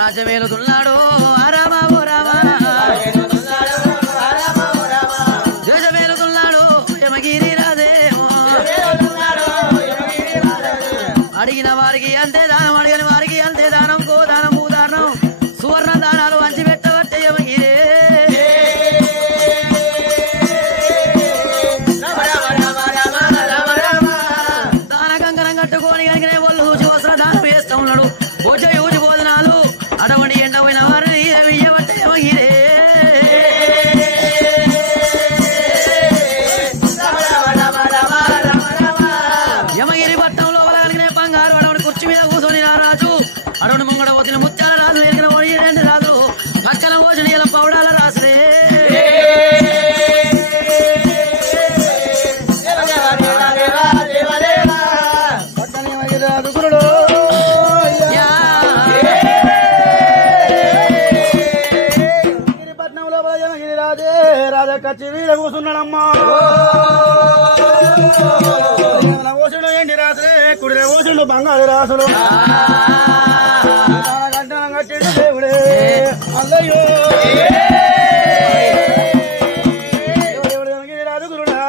రాజమేలుతున్నాడు రామాబు రామ దేశమేలుతున్నాడు యమగిరి రాదేమో అడిగిన వారికి అంతే దానం అడిగిన వారికి అంతే దానం గోదానం భూదానం సువర్ణ దానాలు వంచి పెట్టబట్టే యమగిరి దాన కంకణం కట్టుకొని కనుక వాళ్ళు చూసి వస్త్ర దానం వేస్తూ ఉన్నాడు భోజ యూజి భోజనాలు అడవండి ఎండపోయిన వారిని వెయ్యబట్టే యమగిరి యమగిరి పట్టణంలో కలిగిన బంగారు అడవుడి కుర్చీ మీద కూర్చొని రాజు అడవుని ముంగడ పోతిన ముత్యాల రాజులు ఎరిగిన ఓడి రెండు రాజులు పక్కన పోసిన ఇలా పౌడాల రాసులే రాజా కచ్చి వీర కూర్చున్నాడమ్మా ఓసుడు ఏంటి రాసులే కుడిరే ఓసుడు బంగారు రాసులు గంటనం కట్టిండు దేవుడే అల్లయ్యో రాజు గురుడా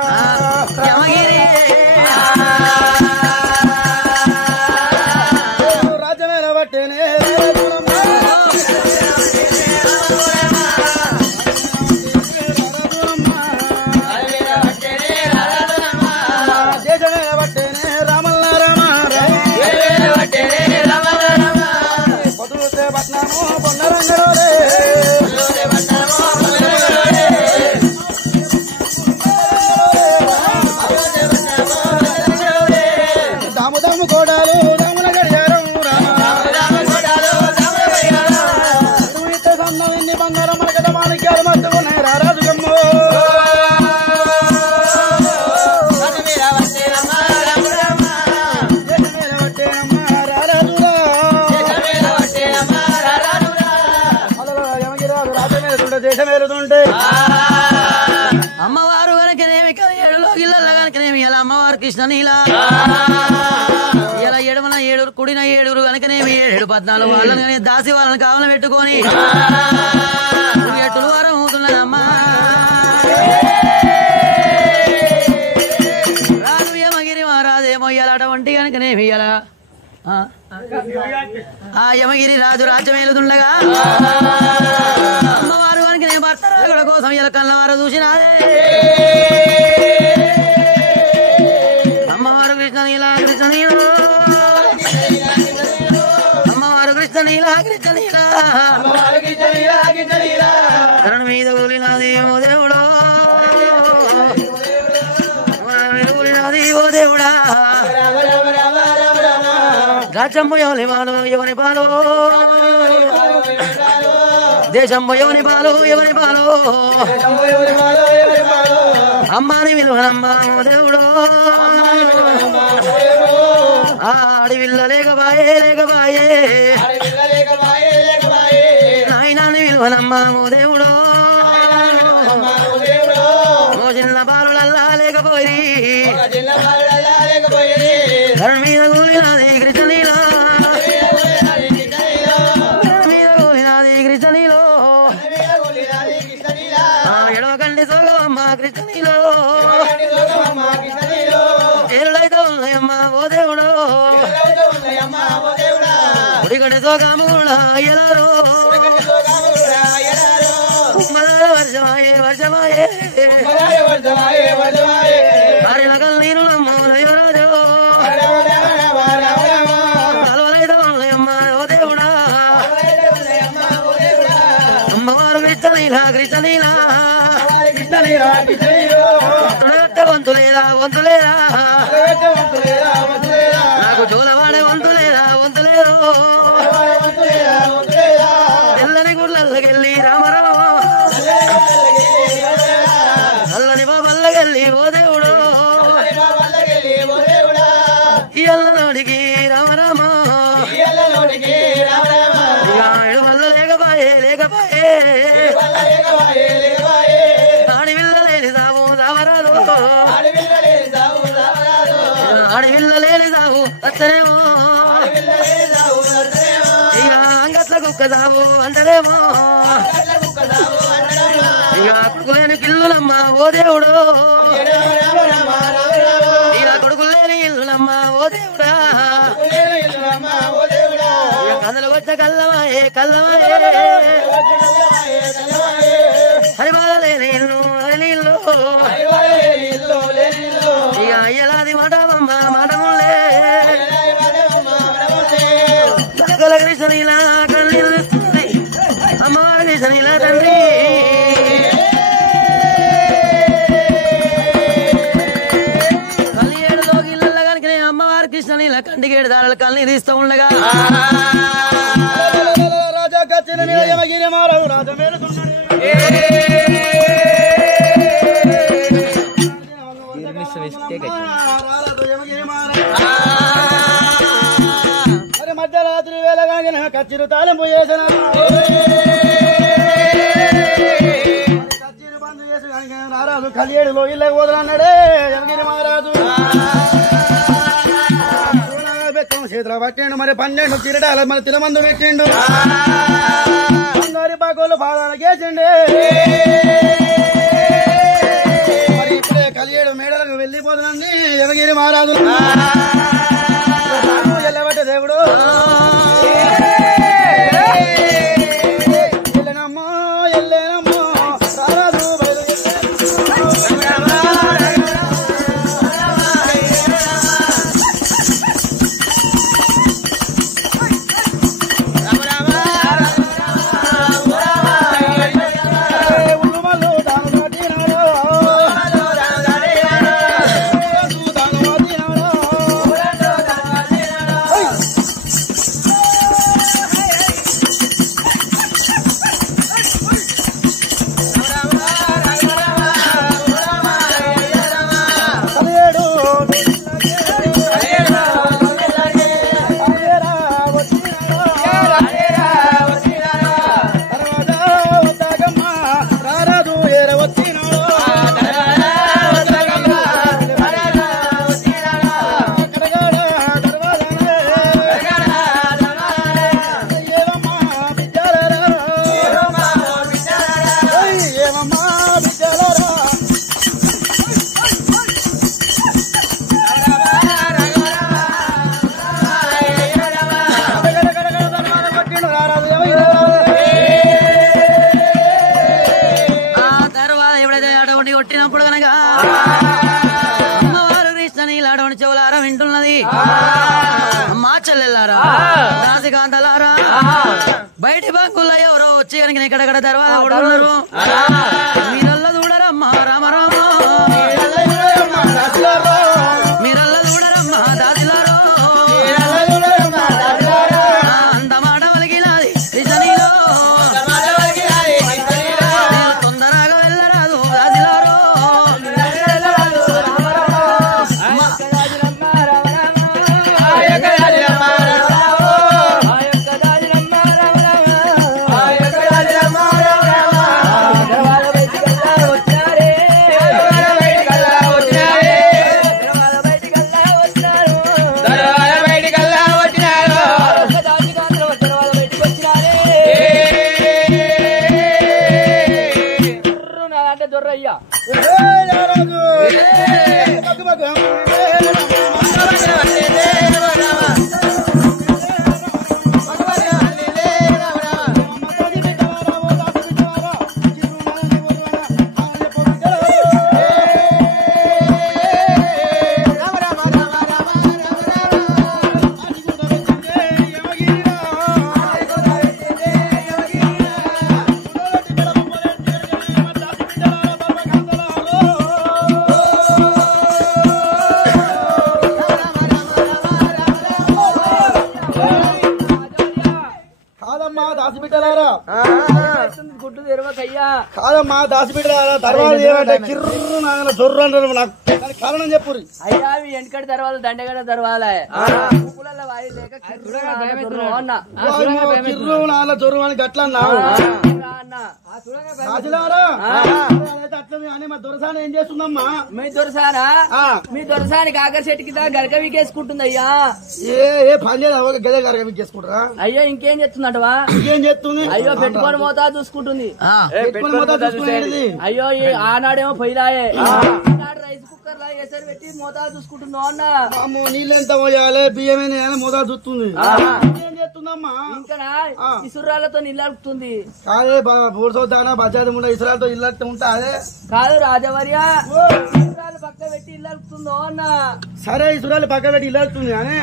రాజ్యమేల బట్టేనే దాము కోడాలు రాముల గడియారం సన్నవింది బంగారం మనకట మాణిక్యాలు మత్తుకున్నాయి రారాజులమ్మో దేశమేరుతుంటే అమ్మవారు కనుకనేమి ఏడులో గిల్లల్లో కనుకనేమి ఇలా అమ్మవారు కృష్ణ నీలా ఇలా ఎడమన ఏడుగురు కుడిన ఏడుగురు కనుకనేమి 7-14 వాళ్ళని కానీ దాసి వాళ్ళని కావాలని పెట్టుకొని ఎట్టులు వారం అవుతున్నారమ్మా రాజు యమగిరి మహారాజేమో ఇలా అటువంటి కనుకనేమి ఇలా ఆ యమగిరి రాజు రాజ్యమేలుతుండగా అమ్మవారు కనుక నేను భర్త రాగుల కోసం ఇలా కన్నవారు చూసినారే అమ్మవారు కృష్ణనీలా కృష్ణనీల అమ్మవారు కృష్ణనీలా కృష్ణనీల కరణ్ మీద కూలినది ఓ దేవుడు కూలినది ఓ దేవుడా రాజ్యంబు ఎవరి బాలు ఎవరి బాలు దేశంబు ఎవరి బాలు ఎవరి బాలు అమ్మాని విలువనమ్మ దేవుడు ఆడివిల్ల లేకబాయే లేకబాయే నాయనాని విలువనమ్మ దేవుడు చిన్న బాలులల్లా లేకపోయి ధరణి మీద కూలినది కృష్ణనీలో మీద కూలినది కృష్ణనీలో ఎడవకండి సోగమ్మ కృష్ణనీలో ఏరులైతే ఉన్నాయమ్మా ఓ దేవుడు ఉడిగడతో కాముడా ఎలారో వర్షమాయే వర్షమాయే హరినగల్ నీరు నమ్మో దైవరాజు కలవలైతే అమ్మ ఓ దేవుడా అమ్మవారు కృష్ణలీలా కృష్ణలీలా వంతులేదా వంతులేదా నాకు జోలవాడే వంతులేదా వంతులేదు తెల్లని గుళ్ళకెళ్ళి రామరామ అల్లని బాబల్లకెళ్ళి ఓ దేవుడు ఇయ్యల్లనోడికి రామరామ ఇక వల్ల లేకపాయే లేకపాయే ఆడివిల్లలేని సావు సావరాదు ఆడివిల్లలేని సావు అత్తనేమో ఇక అంగట్ల కుక్క సావు అంటనేమో ఇక కొడుకులేని పిల్లులమ్మ ఓ దేవుడు ఇక కొడుకులేని ఇల్లులమ్మ ఓ దేవుడా ఇక కథలు వచ్చ కల్లమాయే కల్లమాయే హరిబాధ లేని ఇల్లు హరి ఇల్లు ఇక అయ్యలాది మాటమమ్మ మాటములే కనకల కృష్ణనీలా కన్నీళ్ళు ఇస్తుంది అమ్మవారి కృష్ణనీలా తండ్రి కన్నీడులో ఇళ్ళల్లో కనుక అమ్మవారి కృష్ణనీల కంటికేడు దారాలు కన్నీరు తీస్తూ ఉండగా రాజా కచ్చిన యమగిరి మారావు రాజా మేలుతున్నాడు మరి మధ్యరాత్రి వేళగానే కచ్చిరు తాలింపు చేసిన కచ్చిరు బంద్ చేసి రారాజు కలియేడులో ఇళ్ళ వదలన్నాడే యమగిరి మహారాజు బెక్కం చేతుల పట్టిండు మరి 12 చిరడాల మరి తిలమందు పెట్టిండు బంగారి బాగోలు పాదాలు గేసిండే మరి ఇప్పుడే కలియేడు మేడలకు వెళ్ళిపోతుందండి యమగిరి మహారాజు ఎల్లబట్టే దేవుడు ఎల్లనమ్మో ఎల్లేనమ్మో రారాజు కొట్టినప్పుడు కనుక అమ్మవారు కృష్ణనీలాడవని చెవులారా వింటున్నది మా చెల్లెల్లారా దాసికాంతలారా బయటి బంకుల్లో ఎవరో వచ్చి కనుక ఎక్కడెక్కడ తర్వాత కొడుతున్నారు మీరల్లా చూడరమ్మా రామరామ మీరల్లా చూడరమ్మా దాసిలారో అంత మాట వలిగినది కృష్ణనీలో తొందరగా వెళ్ళరాదు దాసిలారో దాసిబిడ్డలారా గుడ్డు తెరవకయ్యా కాదమ్మా దాసిబిడ్డలారా తర్వాత ఏమంటే కిర్రు నాగల దొర్రు అంటారు నాకు కారణం చెప్పురి అయ్యా మీ వెనకటి తర్వాత దండగడ తర్వాత వాయి లేక కిర్రు నాగల దొర్రు అని గట్ల మా దొరసాన ఏం చేస్తుందమ్మా మీ దొరసానా మీ దొరసానికి ఆఖరి చెట్టుకి గరక వీకేసుకుంటుందయ్యా ఏ పని లేదు గదే గరక వీకేసుకుంటారా అయ్యో ఇంకేం చేస్తుందటవా ఇంకేం చేస్తుంది అయ్యో పెట్టుకొని మోతా చూసుకుంటుంది అయ్యో ఆనాడేమో పొయ్యిలాయే రైస్ కుక్కర్ లా ఎసరు పెట్టి మోతా చూసుకుంటుందో అన్న నీళ్ళు ఎంత పోయాలి బియ్యం మోతా చూస్తుంది ఏం చేస్తుందమ్మా ఇంకా ఇసురాలతో నిల్లుతుంది కాదే బూర్సోదానా బజాది ముండ ఇసురాలతో ఇల్లు ఉంటా అదే కాదు రాజవర్య ఇసురాలు పక్క పెట్టి ఇల్లుతుందో అన్న సరే ఇసురాలు పక్క పెట్టి ఇల్లుతుంది అని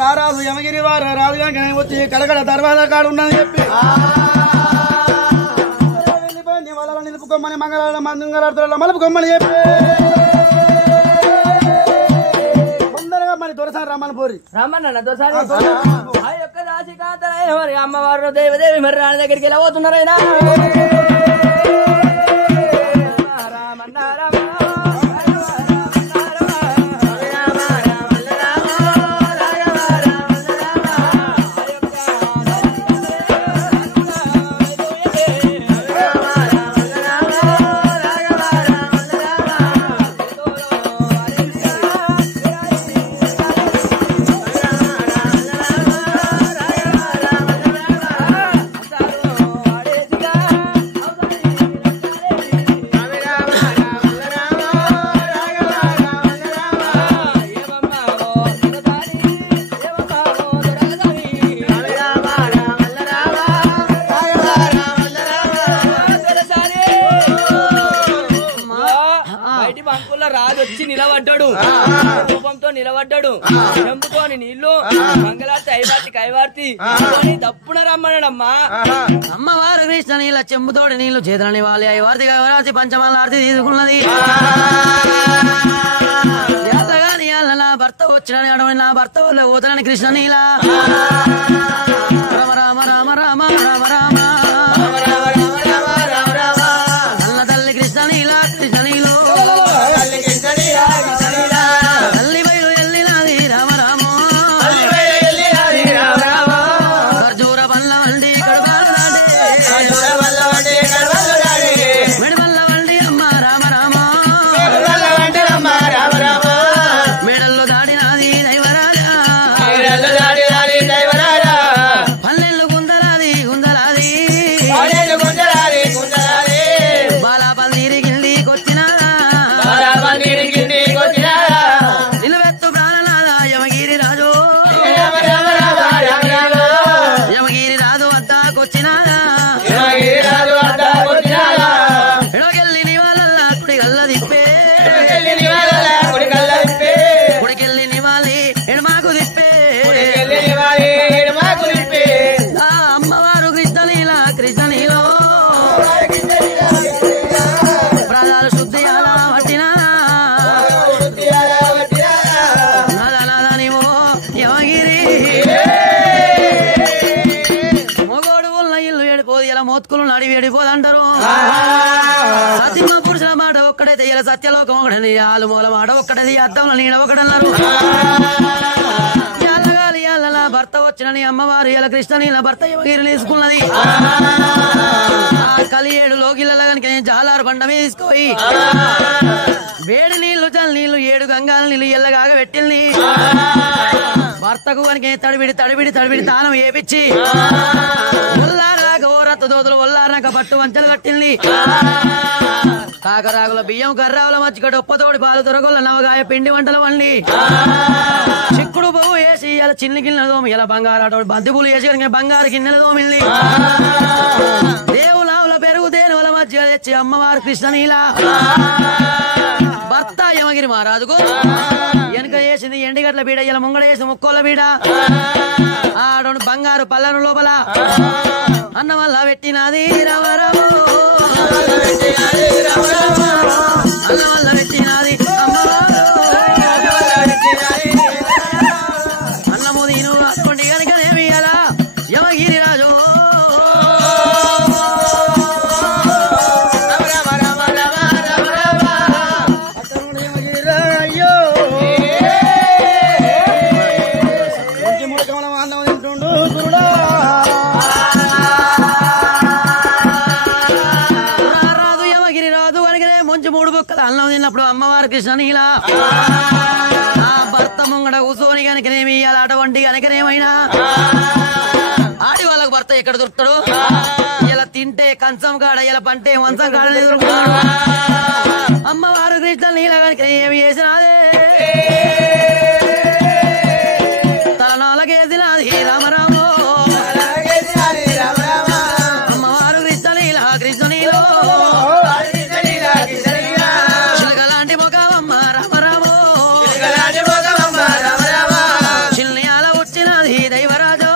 రారాదు యమగిరి వారు రాదు కానీ వచ్చి కడకడ దర్వాజా కాడు ఉన్నదని చెప్పి వెళ్ళిపోయి వాళ్ళ నిలుపుకోమని మంగళ మంగళ మలుపుకోమని చెప్పి తొందరగా మరి దొరసారి రమ్మని పోరి రమ్మన్న దొరసారి ఆ యొక్క దాసికాంత మరి అమ్మవారు దేవదేవి మరి రాణి దగ్గరికి ఎలా పోతున్నారైనా రాజొచ్చి నిలబడ్డాడు రూపంతో నిలబడ్డాడు చెంబుతోని నీళ్లు మంగళార్తి ఐవార్తి కైవార్తి తప్పున రమ్మన్నాడమ్మా అమ్మవారు కృష్ణ నీళ్ళ చెంబుతోడి నీళ్లు చేతులని వాలి ఐవార్తి కైవార్తి పంచమాలార్తి తీసుకున్నది ఎంతగాని నా భర్త వచ్చినని అడవని నా భర్త వల్ల పోతానని కృష్ణ నీల రామ రామ రామ రామ రామ రామ నల్ల తల్లి కృష్ణ నీల కృష్ణ నీలు తల్లి బయలు ఎల్లినది రామ రామ ఖర్జూర పల్ల వండి మెడబల్ల వండి అమ్మ రామ రామ మెడల్లో దాడినది దైవరాజా పల్లెళ్ళు గుందలాది గుందలాది బాలాపల్లి గిల్లికొచ్చినా నిలవెత్తు ప్రాణనాథ యమగిరి రాజు యమగిరి రాజు వద్దకొచ్చినాదా ఎడకెళ్ళి నివాళ కుడి గల్ల దిప్పే కుడికెళ్ళి నివాలి ఎడమాకు దిప్పే అమ్మవారు కృష్ణలీల కృష్ణలీలో ప్రాణాలు శుద్ధి అలా పట్టినా నాదనాదనివో యమగిరి మొగోడు ఉన్న ఇల్లు ఏడిపోదు ఇలా మోత్కులు నడివి ఏడిపోదంటారు సత్యమ పురుషుల మాట ఒక్కడైతే ఇలా సత్యలోకం ఒకటని ఆలు మూల మాట ఒక్కడది అద్దంలో నీడ ఒకటన్నారు ఎల్లగాలి ఎల్లలా భర్త వచ్చినని అమ్మవారు ఇలా కృష్ణ నీళ్ళ భర్త యమగిరి తీసుకున్నది కలి 7 లోగిళ్ళ కనుక జాలారు బండ మీద తీసుకుపోయి వేడి నీళ్లు చల్లి నీళ్లు 7 గంగాల నీళ్లు ఎల్లగాగా పెట్టింది భర్తకు కనుక తడిబిడి తానం ఏపిచ్చి ఒల్లారాక ఓరత్త దోతులు ఒల్లారాక పట్టు వంచలు కట్టింది కాకరాకుల బియ్యం కర్రావుల మచ్చిక ఒప్పతోడి పాలు దొరకొల్ల నవగాయ పిండి వంటలు వండి చిక్కుడు పువ్వు వేసి ఇలా చిన్ని గిన్నెల దోమి ఇలా బంగారు బంతిపూలు వేసి కనుక బంగారు గిన్నెల దోమింది దేవులావుల పెరుగు దేనుల మధ్య తెచ్చి అమ్మవారు కృష్ణనీల భర్త యమగిరి మహారాజుకు వెనుక వేసింది ఎండిగట్ల బీడ ఇలా ముంగడ వేసి ముక్కోళ్ళ బీడ ఆడ బంగారు పళ్ళను లోపల అన్న వల్ల పెట్టినది రవరము అన్న వల్ల పెట్టినది అమ్మవారు అన్నము దీను అటువంటి కనుకనేమి అలా యమగిరి రాజు సుక్కల అన్నం తిన్నప్పుడు అమ్మవారు కృష్ణనీలా ఆ భర్త ముంగడ కూసోని కనుకనేమి అటువంటి కనుకనేమైనా ఆడి వాళ్ళకు భర్త ఎక్కడ దొరుకుతాడు ఇలా తింటే కంచం కాడ ఇలా పంటే మంచం కాడ దొరుకుతాడు అమ్మవారు కృష్ణనీల కనుక ఏమి చేసినాదే తలనాలకేసినాది రామరామో అమ్మవారు కృష్ణనీల కృష్ణనీలో చిలకలాంటి మొగవమ్మ రామరామో చిల్నియాల వచ్చినది దైవరాజు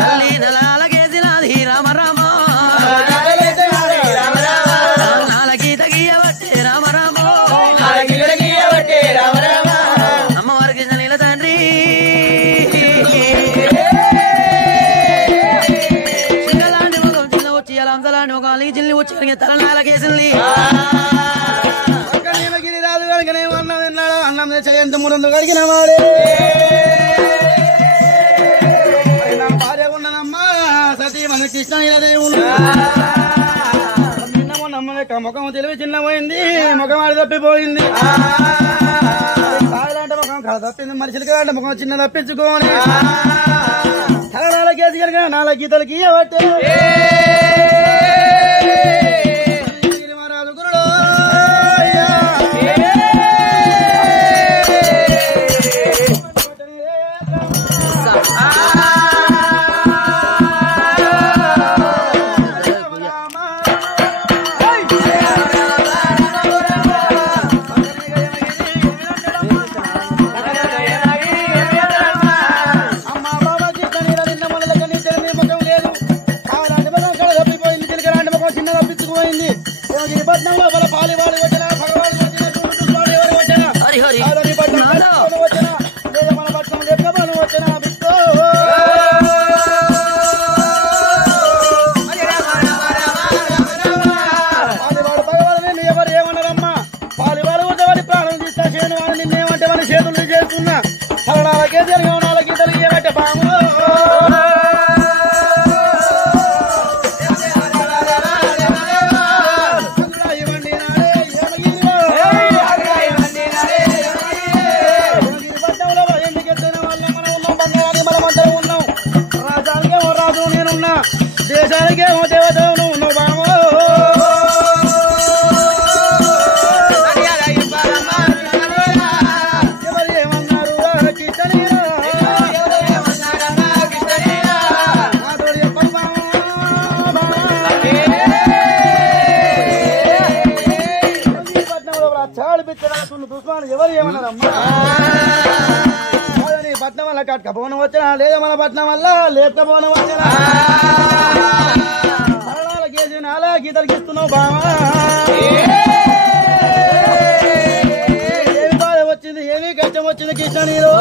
తల్లి నలాలకేసినది రామరామో నాలగీత గీయబట్టే రామరామో అమ్మవారి కృష్ణనీల తండ్రి చిన్నలాంటి ముఖం చిన్న వచ్చి అలా అంతలాంటి ఒక అలిగి చిల్లి వచ్చి తలనాలకేసింది గిరిరాజు కనుకనే అన్నం తిన్నాడు అన్నం చేయంత ముందు కడిగిన వాడే నా భార్య ఉన్నదమ్మా సతీ మన కృష్ణ నిన్న మొన్న ముఖం తెలివి చిన్నపోయింది ముఖం ఆడి తప్పిపోయింది కాయలాంటి ముఖం కళ తప్పింది మరి చిలకలాంటి ముఖం చిన్న తప్పించుకోని నాలుగేసి కనుక 4 గీతలకి ఇవ్వబట్టే మహారాజు గురుడు దేశానికేమో దేవతను ఉన్నావు బామో ఎవరు ఏమన్నారు కృష్ణనీలా నాతో చెప్పను పట్నంలో చాలు పిచ్చరాసులు దుష్మాను ఎవరు ఏమన్నారమ్మా పట్నం వల్ల కట్టకపోవడం వచ్చినా లేదా మన పట్నం వల్ల లేకపోవడం వచ్చినా కేజీ 4 గీతలకి ఇస్తున్నావు బామా ఏమి బాధ వచ్చింది ఏమి కష్టం వచ్చింది కృష్ణనీలో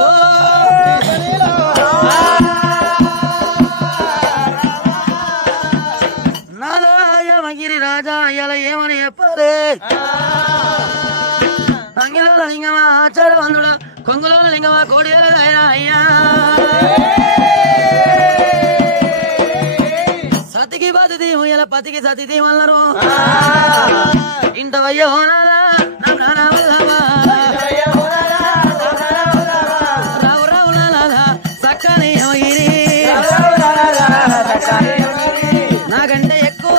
నాదాయమగిరి రాజా ఇలా ఏమని చెప్పాలి అంగిలోల లింగమా ఆచారవంతుడా కొంగులోల లింగమా కోడేల అయ్యా సతికి బతిది ఇలా పతికి సతిది అన్నారు ఇంట వయ్యో రావు రావు సక్కని నాకంటే ఎక్కువ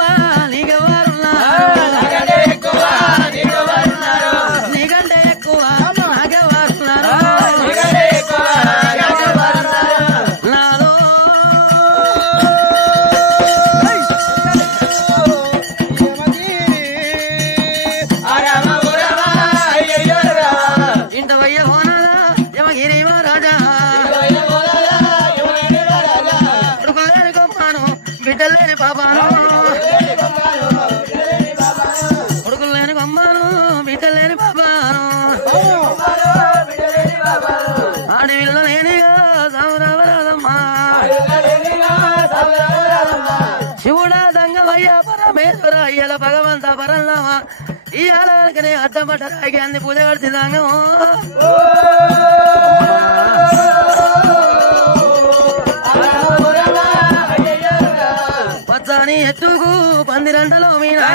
నీకెవరున్నారు నీకంటే ఎక్కువ నాకెవరున్నారు నాదో ఇంత వయ్య హోనాదా యమగిరి మహారాజా కొడుకులేని గొప్పను బిడ్డలేని పాపాను కొడుకులేని గొమ్మను బిడ్డలేని పాపాను ఆడవిల్ల లేనిగా సౌరవరాదమ్మా శివుడా దంగమయ్య పరమేశ్వర అయ్యల భగవంత పరల్లమా ఈ ఆలయాలకనే అడ్డపడ్డ రాగి అంది పూజ కడితే దంగము పచ్చని ఎట్టుకు పందిరంటలో మీనా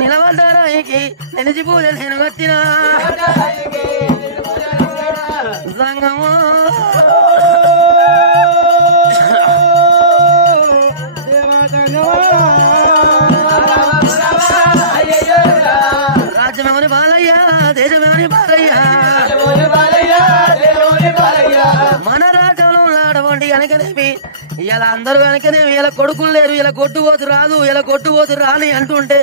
నిలబడ్డారాయికి నిలిచి పూజ నేను వచ్చిన సంగము రాజ్యమేమని బాలయ్య దేశమేమని బాలయ్య మన రాజ్యంలో ఉన్నాడవండి కనుకనేమి ఇలా అందరూ కనుకనేమి ఇలా కొడుకులు లేరు ఇలా కొట్టుపోతు రాదు ఇలా కొట్టుపోతు రాని అంటుంటే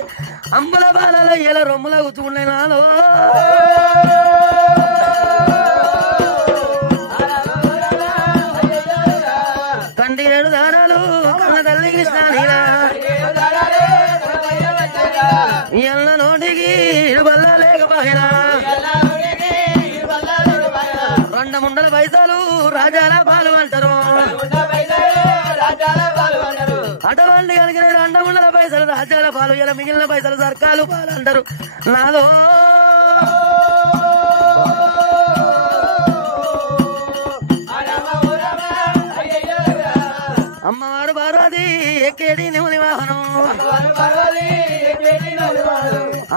అంబల బాలలో ఇలా రొమ్ములా కూర్చుకున్నాయి నాలో కంటి ఏడు దారాలు కన్న తల్లి కృష్ణ ఎల్ల నోటికి ఇడుబల్ల లేకపోయినా 2 ముండల పైసలు రాజాల పాలు అంటారు అటువంటి కనుక 2 ముండల పైసలు రాజాల పాలు ఇలా మిగిలిన పైసలు సర్కాలు పాలు అంటారు నాలో అమ్మవారు పార్వతి ఎక్కేడి నెమలి వాహనం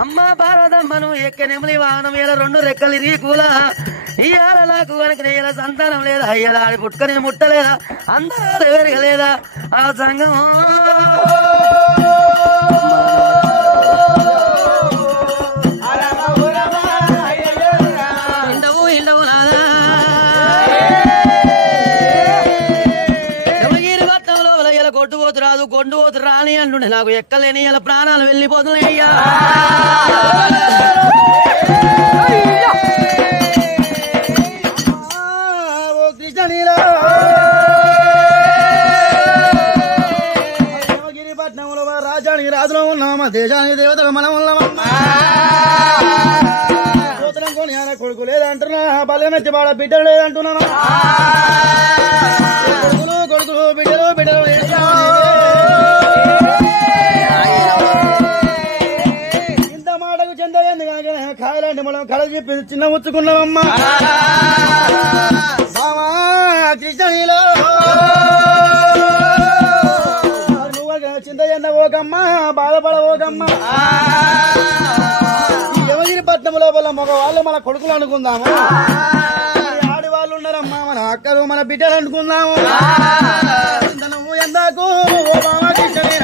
అమ్మ పార్వతమ్మను ఎక్కే నెమలి వాహనం ఇలా 2 రెక్కలు ఇరిగి కూలా ఇవాళ నాకు కనుక ఇలా సంతానం లేదా ఇలా ఆడి పుట్టుకనే ముట్టలేదా అందరూ పెరగలేదా ఆ సంఘం ఇండవు నాదా శివగిరి పట్నం లోపల ఇలా కొట్టుపోతు రాదు కొండుపోతు రాని అంటుండే నాకు ఎక్కలేని ఇలా ప్రాణాలు వెళ్ళిపోతున్నాయి అయ్యా రాజానికి రాజులో ఉన్నామా దేశానికి దేవతలు మనం ఉన్నామమ్మా సూత్రం కొని ఆయన కొడుకు లేదంటున్నా బలం మెచ్చి బాడ బిడ్డలు లేదంటున్నామా కొడుకులు బిడ్డలు ఇంత మాటకు చెందవేంది కనుక కాయలాంటి మనం కళ చెప్పి చిన్న ముచ్చుకున్నామమ్మా బామా కృష్ణలో చింతజన్న ఓకమ్మ బాధపడవోకమ్మ యమగిరి పట్నం లోపల మగవాళ్ళు మన కొడుకులు అనుకుందాము ఆడవాళ్ళు ఉన్నారమ్మా మన అక్కలు మన బిడ్డలు అనుకుందాము నువ్వు ఎందాకు ఓ బామ కృష్ణనే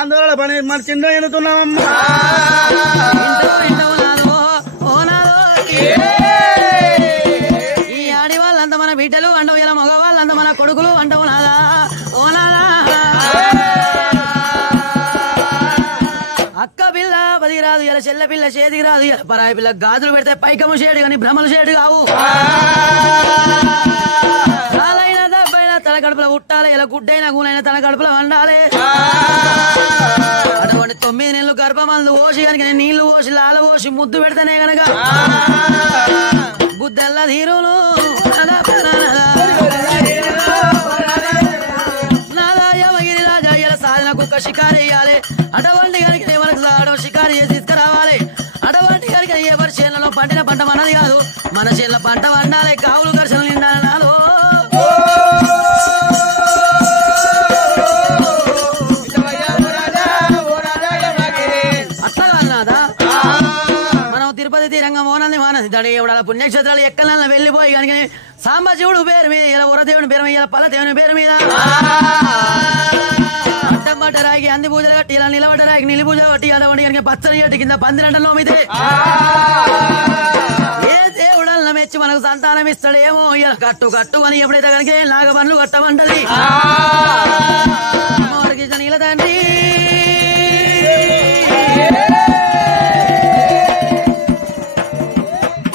ఆందోళన పని మన చిన్న ఎన్నుతున్నామమ్మా ఈ ఆడి వాళ్ళంతా మన బిడ్డలు అంటావు ఇలా మగ వాళ్ళంతా మన కొడుకులు అంటావు నాదా ఓ నాదా అక్క పిల్ల పది రాదు ఇలా చెల్ల పిల్ల చేతికి రాదు ఇలా పరాయి పిల్ల గాజులు పెడితే పైకము షేడు కానీ భ్రమల షేడు కావు తల కడుపులో ఉట్టాలి ఇలా గుడ్డైనా గూనైనా తల కడుపులో వండాలి అటువంటి 9 నెలలు గర్భమందు ఓసి కనుక నీళ్లు ఓసి లాల ఓసి ముద్దు పెడితేనే గనక బుద్ధల్లా తీరును నాదాయమగిరి రాజా ఇలా సాధన కుక్క షికారు వేయాలి అటువంటి కనుక ఎవరికి షికారు చేసి తీసుకురావాలి అటువంటి కనుక ఎవరి చేనులో పండిన పంట మనది కాదు మన చేనుల పంట వండాలి కావులు ఘర్షణలు నిండాలి నాలో తిరుపతి తీరంగా మోనంది మానది దడి ఎవడాల పుణ్యక్షేత్రాలు ఎక్కలన్నా వెళ్ళిపోయి కనుక సాంబశివుడు పేరు మీద ఇలా ఉరదేవుని పేరు మీద ఇలా పల్లదేవుని పేరు మీద అడ్డం పట్ట రాయికి అంది పూజలు కట్టి ఇలా నిలబడ్డ రాయికి నిలి పూజ కట్టి ఇలా వండి కనుక పచ్చని చెట్టు కింద 12 నోమితే ఏ దేవుడల్ని మెచ్చి మనకు సంతానం ఇస్తాడేమో ఇలా కట్టు అని ఎప్పుడైతే కనుక నాగబండ్లు కట్టమంటది నీల తండ్రి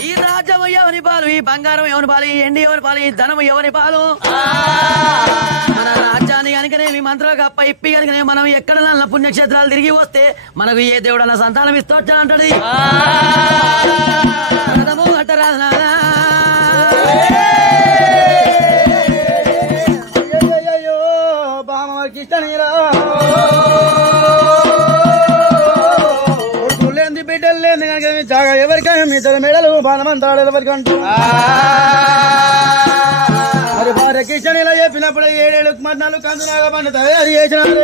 ఈ రాజ్యం ఎవరి పాలు ఈ బంగారం ఎవరి పాలు ఈ ఎండి ఎవరి పాలు ఈ ధనం ఎవరి పాలు మన రాజ్యాన్ని కనుకనే మీ మంత్రాలకు అప్ప ఇప్పి కనుకనే మనం ఎక్కడ నల్ల పుణ్యక్షేత్రాలు తిరిగి వస్తే మనకు ఏ దేవుడు అన్న సంతానం ఇస్తొచ్చా అంటది అయ్యో బామకి ఇష్టనీరా కొడుకులేంది బిడ్డలు లేని కనుక జాగా ఎవరికైనా మీ తల మెడలు బాణమంతాడు ఎవరికంటూ మరి భార్య కిష్టనీలా చెప్పినప్పుడు 7 14 కందులాగా పండుతాయి అది చేసినారు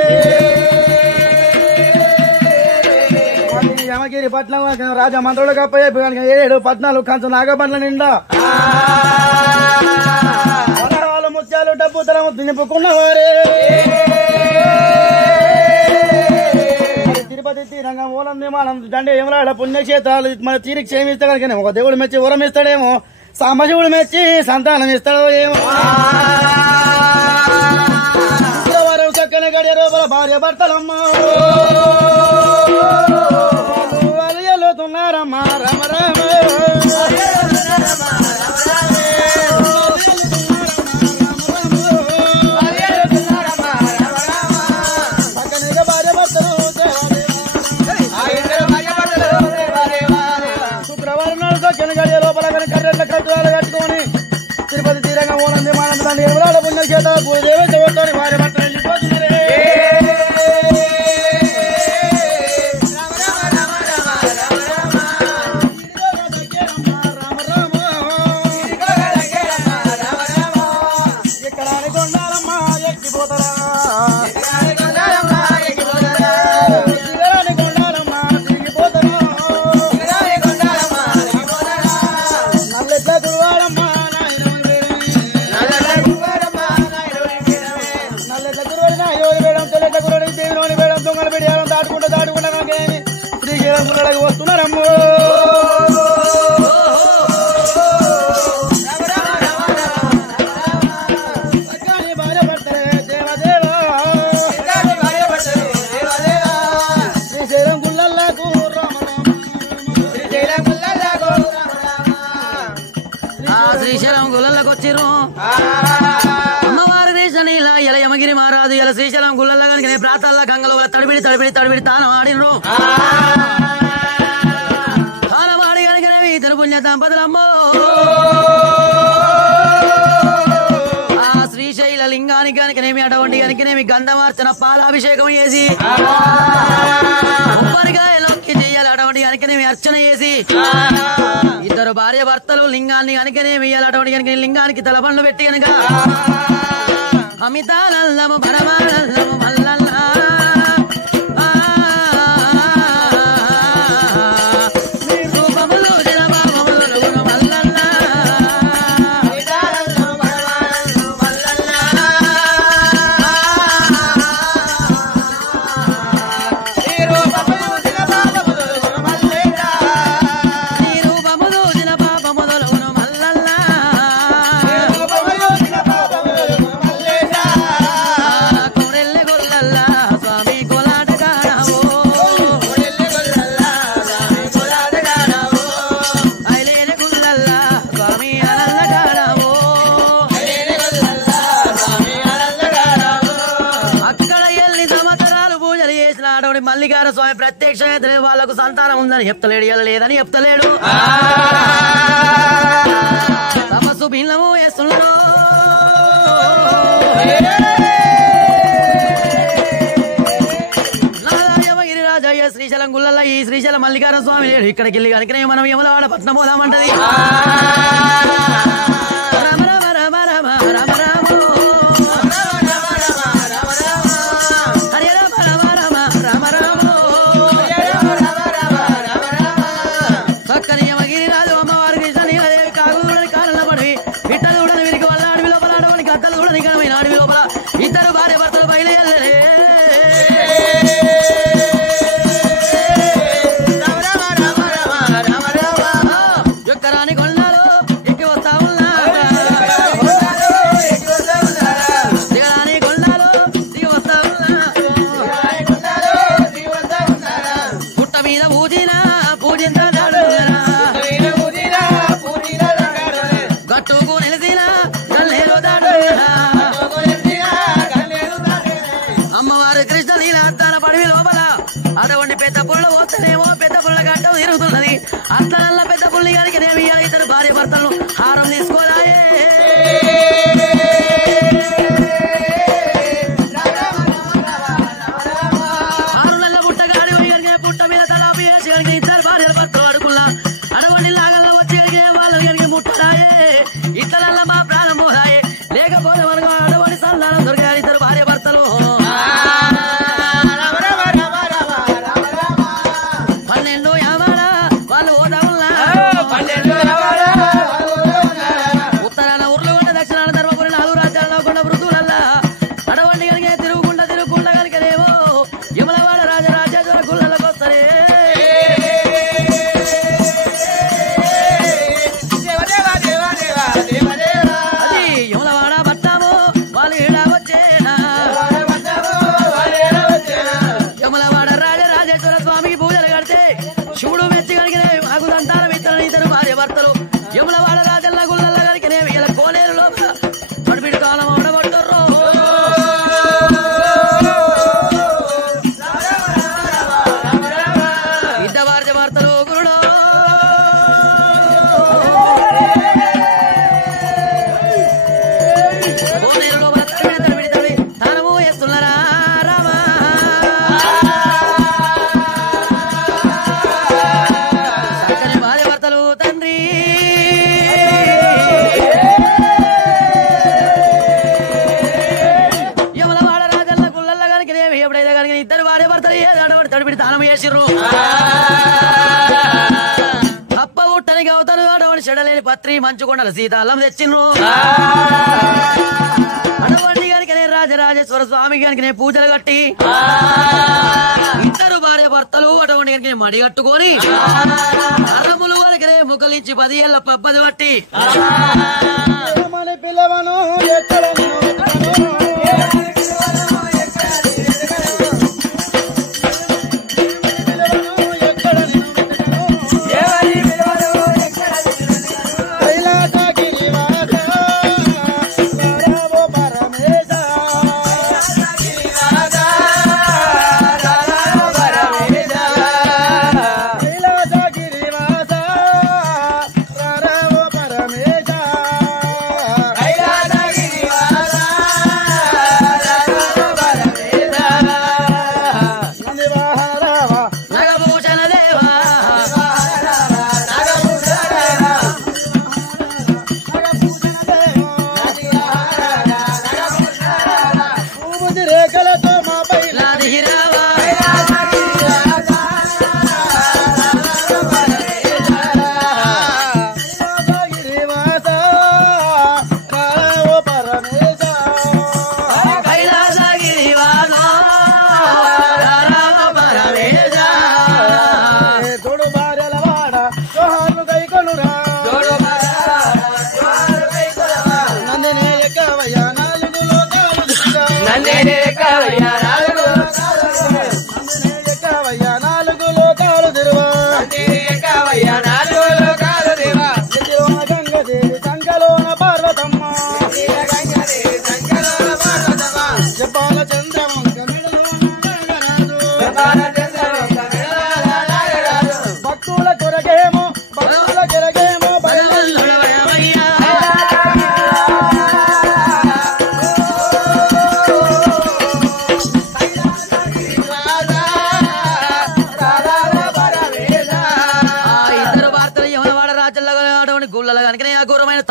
యమగిరి పట్నం రాజా మంత్రులు కప్ప చెప్పి కనుక 7 14 కంచు నాగబండ్ల నిండా వాళ్ళు ముత్యాలు డబ్బు తలము నింపుకున్నవారే తిరుపతి తీరంగం మూలం నిర్మాణం దండే ఏమలాడ పుణ్యక్షేత్రాలు మన తీరికి క్షేమిస్తే కనుక ఒక దేవుడు మెచ్చి వరం ఇస్తాడేమో సాంబశివుడు మెచ్చి సంతానం ఇస్తాడో ఏమో వరం చక్కని గడియ రూపల భార్య భర్తలమ్మ వెళ్తున్నారమ్మా రమ రామ శుక్రవారం నాడు చక్కని గడియ లోపల కర్రెట్ల కట్టువాళ్ళు కట్టుకొని తిరుపతి తీరంగా ఓనంది మానందాన్ని ఎవరాడ పుణ్యక్షేత పూజదేవి చదువుతారు భార్య భర్త వెళ్ళిపోతున్నారే వస్తున్నారమ్మో భార్య భర్తలే దేవదేవా శ్రీశైలం గుళ్ళల్లాకు శ్రీశైలం గుళ్ళకి వచ్చిర్రు అమ్మవారి దేశాన్ని ఇలా ఇలా యమగిరి మహారాజు ఇలా శ్రీశైలం గుళ్ళల్లో కనుక ప్రాతాల్లో గంగలు తడిపిడి తడిపిడి తడిపిడి తాను ఆడినరు తానవాడి కనుకనేవి ఇద్దరు పుణ్య దంపతులమ్మో ఆ శ్రీశైల లింగానికి కనుకనేమి అటువంటి కనుకనేమి గంధమార్చన పాలాభిషేకం చేసి కొబ్బరికాయలోకి చెయ్యాలి అటువంటి కనుకనేమి అర్చన చేసి ఇద్దరు భార్య భర్తలు లింగాన్ని కనుకనేమి అటువంటి కనుక లింగానికి తలబండ్లు పెట్టి కనుక అమితానల్లము పరమానల్లము మల్లల్లా మల్లికార స్వామి ప్రత్యక్ష వాళ్ళకు సంతానం ఉందని చెప్తలేడు ఇలా లేదని చెప్తలేడు తపస్సు భిన్నము వేస్తున్నాడు నారాయణగిరి రాజయ్య శ్రీశైలం గుళ్ళల్లో ఈ శ్రీశైలం మల్లికార స్వామి లేడు ఇక్కడికి వెళ్ళి కనుక మనం యమలవాడ పట్నం పోదామంటది రమ రమ రమ రమ రమ రామ చక్కని యమగిరి రాజు అమ్మవారి కృష్ణదేవి కాగులని కాలంలో పడి ఇద్దరు కూడా వీరికి వల్ల అడవి లోపల ఆడవానికి అద్దలు కూడా నిఘమైన అడవి లోపల ఇద్దరు భార్య భర్తలు బయలుదేరలే యొక్కరాని కొండలో భర్తలను హారం తీసుకోదాయే పత్రి మంచుకొండల సీతాలం తెచ్చిన్ను అడవండి కనుకనే రాజరాజేశ్వర స్వామి కనుకనే పూజలు కట్టి ఇద్దరు భార్య భర్తలు అటువంటి కనుకనే మడి కట్టుకొని అరములు కనుకనే ముఖలించి 10 ఏళ్ల పబ్బది బట్టి పిల్లవను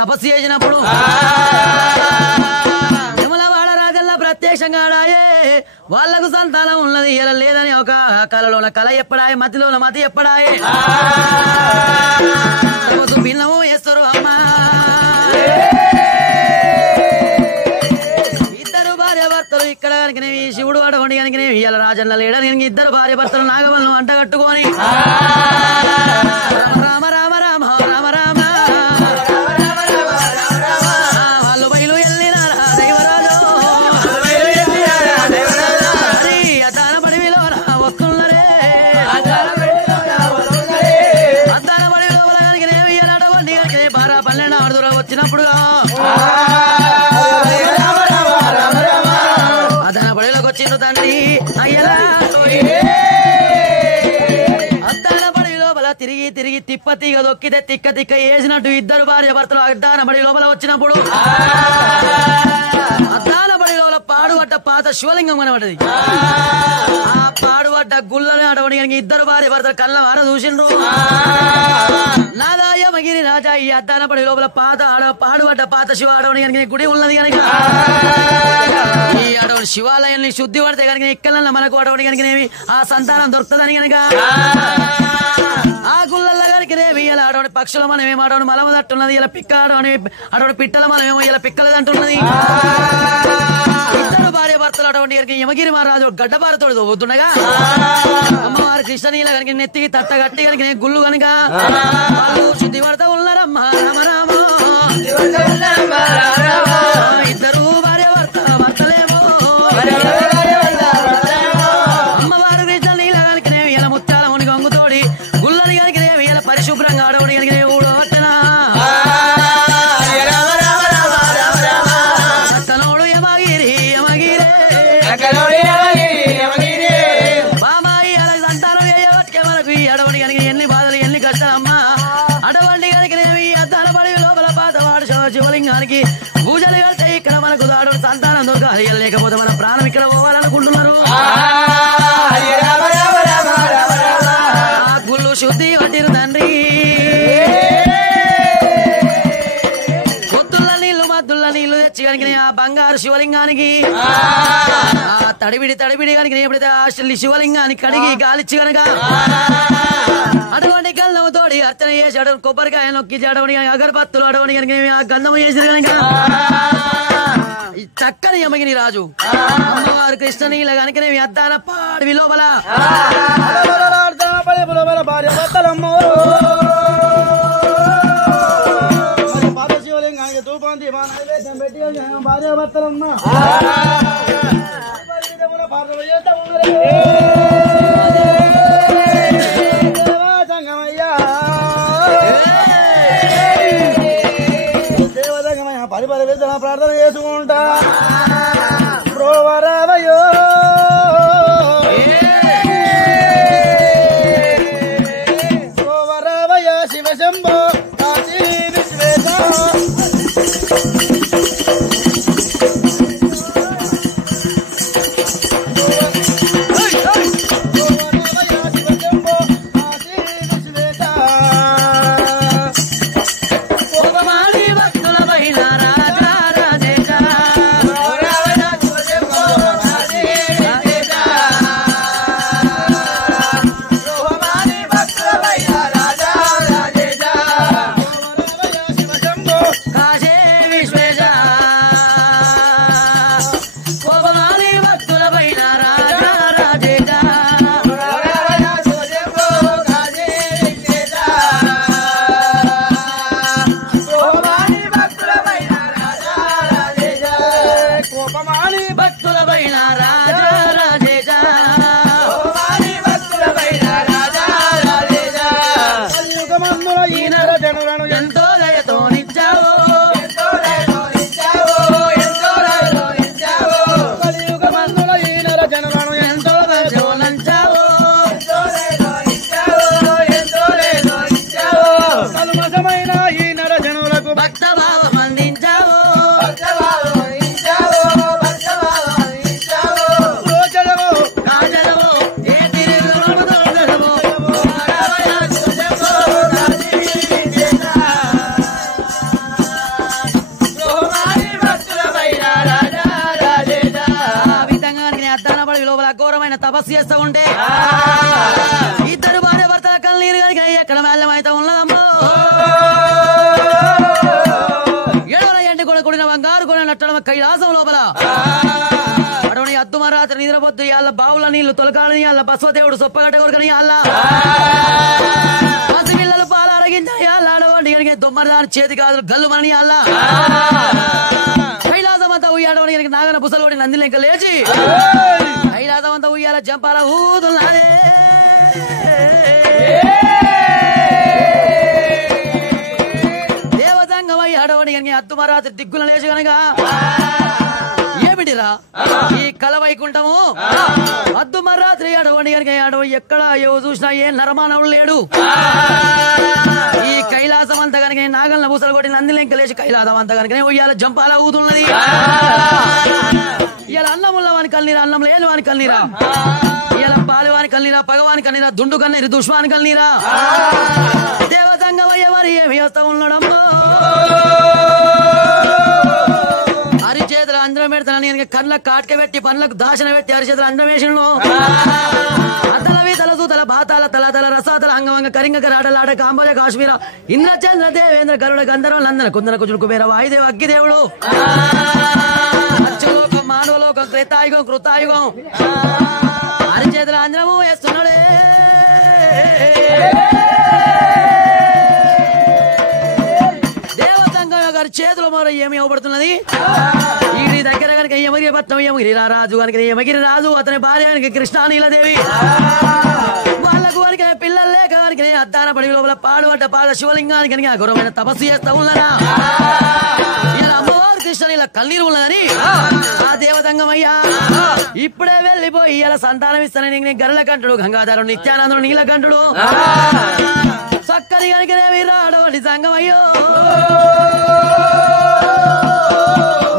తపస్సు చేసినప్పుడు యమలవాడ రాజల్లా ప్రత్యక్షంగా వాళ్లకు సంతానం ఉన్నది ఇలా లేదని ఒక కళలోన కళ ఎప్పడాయే మతిలోన మతి ఎప్పడాయే భిన్నము వేస్తారు అమ్మా ఇద్దరు భార్య భర్తలు ఇక్కడ కనుకనేవి శివుడు అడవండి కనుకనేవి ఇలా రాజన్న లేడని కనుక ఇద్దరు భార్య భర్తలు నాగవల్ను అంట కట్టుకొని రామ రామ రామ రామ రామ వచ్చినప్పుడు అదన బడిలోకి వచ్చిండు తండ్రి అయ్యలా అద్దన బడి లోపల తిరిగి తిరిగి తిప్పతీగ దొక్కితే తిక్క తిక్క వేసినట్టు ఇద్దరు భార్య భర్తలు అడ్డాన బడి లోపల వచ్చినప్పుడు అద్దాన బడి లోపల పాడుబడ్డ పాత శివలింగం కనబడ్డది. ఆ పాడుబడ్డ గుళ్ళని అడవడానికి ఇద్దరు భార్య భర్తలు కళ్ళ వార చూసిండ్రు. నాదాయమగిరి రాజా ఈ అద్దాన బడి లోపల పాడుబడ్డ పాత శివ అడవడానికి గుడి ఉన్నది కనుక ఈ అడవులు శివాలయాన్ని శుద్ధి పడితే కనుక ఇక్కడ మనకు అడవడి కనుకనేవి ఆ సంతానం దొరుకుతుందని కనుక ఆ గుళ్ళల్లో కనుకనేవి ఇలా అడవడి పక్షుల మనం ఏమో అడవడి మలమ తట్టున్నది, ఇలా పిక్క అడవడి పిట్టల మనం ఏమో ఇలా పిక్కలది అంటున్నది. ఇద్దరు భార్య భర్తలు అటువంటి యమగిరి మహారాజు గడ్డపారతోడు దోబుతుండగా అమ్మవారి కృష్ణనీల కనుక నెత్తికి తట్ట గట్టి కనుక గుళ్ళు కనుక శుద్ధి పడతా ఉన్నారమ్మా రామ రామ. ఇద్దరు భార్య భర్తలేమో అమ్మవారు కృష్ణనీల కనుకనేవి ఇలా ముత్యాల ముని గంగుతోడి గుళ్ళని కనుకనేవి ఇలా పరిశుభ్రంగా అడవడి కనుక ఊడవచ్చనా చక్కనోడు యమగిరి బామాయి అలా సంతానం వేయబట్టే మనకు ఈ అడవడి కనుక ఎన్ని బాధలు ఎన్ని కష్టాలమ్మా. అడవండి కనుకనేవి అద్దాల పడి లోపల పాతవాడు శివలింగానికి పూజలు కలితే ఇక్కడ మనకు దాడు సంతానం దొరకాలి, లేకపోతే మన ప్రాణం ఇక్కడ పోవాలనుకుంటున్నారు. ఆ గుళ్ళు శుద్ధి పట్టిరు తండ్రి, కొత్తుల నీళ్లు మద్దుల నీళ్లు తెచ్చి కనుక ఆ బంగారు శివలింగానికి ఆ తడిబిడి కనుక ఎప్పుడైతే ఆ శివలింగానికి కడిగి గాలిచ్చి కనుక అటువంటి గంధము తోడి అర్చన చేసాడు, కొబ్బరికాయ నొక్కి అడవని అగరబత్తులు అడవని కనుక ఆ గంధము చేసాడు కనుక చక్కని యమగిరి రాజు అమ్మవారు కృష్ణనీల కనుక అద్దాన పాడి లోపల భార్య భర్తలమ్మో పాత శివలింగానికి ధూపం దీపం నైవేద్యం పెట్టి భార్య భర్తలమ్మ దేవదంగమయ్య పరిపరి వేదన ప్రార్థన చేసుకుంటా ప్రోవరావయో ప్రోవరావయ శివశంభో కాశీ విశ్వేశ ఘోరమైన తపస్సు చేస్తూ ఉంటే ఇద్దరు భార్య భర్తల కన్నీరు కనుక ఎక్కడ మేళమైతే ఉన్నదమ్మా. ఏడవల ఎండి కూడా కూడిన బంగారు కూడా నట్టడం కైలాసం లోపల అటువంటి అద్దుమరాత్రి నిద్రపోద్దు ఇళ్ళ బావుల నీళ్లు తొలకాలని ఇళ్ళ బస్వదేవుడు సొప్పగట్ట కొరకని ఇళ్ళ పసి పిల్లలు పాలు అరగించని ఇళ్ళ అడవండి కనుక దొమ్మరిదాని చేతి కాదు గల్లు మని ఇళ్ళ కైలాసం అంతా ఉయ్యాడవని కనుక నాగన బుసలోడి నందిని ఇంకా లేచి కైలాసం అంతా ఉయ్యాల జంపాల ఊదులానే దేవతంగమై అడవని కనుక అద్దుమరాత్రి దిగ్గుల లేచి కనుక ఏమిటిరా ఈ కల వైకుంఠము అద్దు మర్రాత్రి అడవండి కనుక అడవి ఎక్కడ ఏవో చూసినా ఏ నరమానవుడు లేడు ఈ కైలాసం అంతా కనుక నాగల్ని పూసలు కొట్టి నందిలెంకలేసి కైలాసం అంతా కనుక ఇవాళ జంపాల ఊతున్నది ఇవాళ అన్నం ఉన్నవాని కల్నీరా అన్నం లేని వాని కల్నీరా ఇవాళ పాలువాని కల్నీరా పగవాని కల్నీరా దుండు కన్నీరు దుష్మాని కల్నీరా దేవతంగం అయ్యేవారు ఏమి వస్తా ఉన్నాడమ్మా అరిచేతులు అందరం పెడతాను నేను కళ్ళకు కాటక పెట్టి పనులకు దాశన పెట్టి అరిచేతులు అందరం వేసిండు అతలవి తలసు తల బాతాల తల తల రసాతల అంగవంగ కరింగ రాడలాడ కాంబోజ కాశ్మీర ఇంద్రచంద్ర దేవేంద్ర గరుడ గంధర్వ నందన కుందన కుజుడు కుబేర వాయుదేవ అగ్గిదేవుడు అచ్చలోకం మానవలోకం త్రేతాయుగం కృతాయుగం అరిచేతులు అందరము వేస్తున్నాడే చేతుల మరో ఏమి ఇవ్వబడుతున్నది ఈ దగ్గర కనుక యమగిరి పట్నం యమగిరి రాజు కనుక యమగిరి రాజు అతని భార్యానికి కృష్ణానీలదేవి వాళ్ళకు కనుక పిల్లలు లేక కనుక అద్దాన పడి లోపల పాడుపడ్డ పాద శివలింగానికి కనుక ఘోరమైన తపస్సు చేస్తా ఉన్నానా ఇలా అమ్మవారు కృష్ణనీల కన్నీరు ఉన్నదని ఆ దేవతంగమయ్యా ఇప్పుడే వెళ్ళిపోయి ఇలా సంతానం ఇస్తానని గరుల కంటుడు గంగాధరుడు నిత్యానందుడు నీలకంఠుడు చక్కని కనుక రాడవండి సంగమయ్యో